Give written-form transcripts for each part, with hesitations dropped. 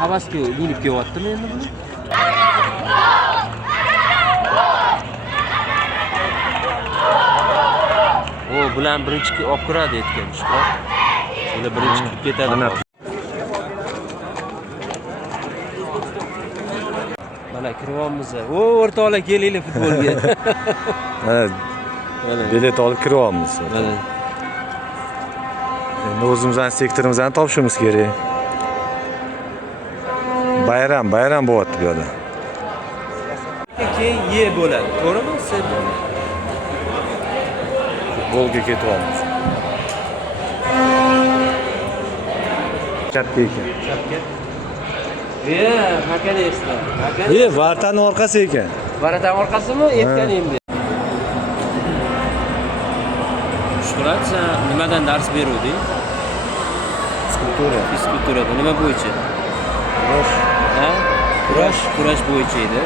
havasga minib kelyaptimi endi buni? O, bilan birinchi olib kiradi aytgan ishlar. Bular birinchi kirib ketadi. Mana kiryapmiz. O, o'rtoqlar kelinglar futbolga. Bilet olib kiryapmiz. Mana. Endi o'zimizning sektorimizni topishimiz kerak. Bayram bo'lyapti bu yerda. Keyin ye bo'ladi. To'g'rimi? Futbolga ketyapmiz. Katta ekan. Hakani eslar. Vartaning orqasi ekan. Varatan orqasimi? Aytgan endi. Shuhrat, sen nimadan dars beruvding? Fizkulturada. Nima bo'yicha? Kurash. Ha? Kurash bo'yicha edi.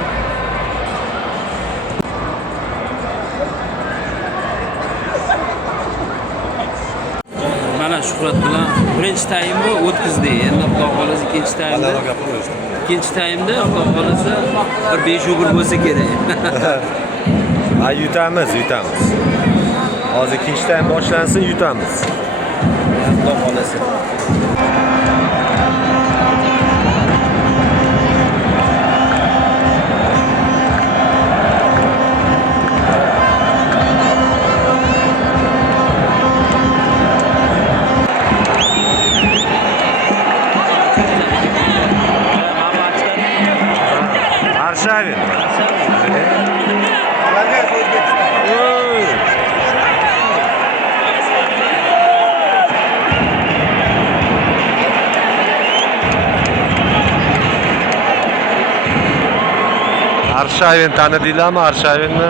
Mana Shuhrat bilan birinchi taymni o'tkazdi. Endi Xudo xolasa ikkinchi taymda Xudo xolasa bir 5 o'g'ir bo'lsa kerak. Ha, yutamiz. Hozir ikkinchi taym boshlansin, yutamiz. Xudo xolasa. Arshavin. Arshavin tanidinglarmi? Arshavinni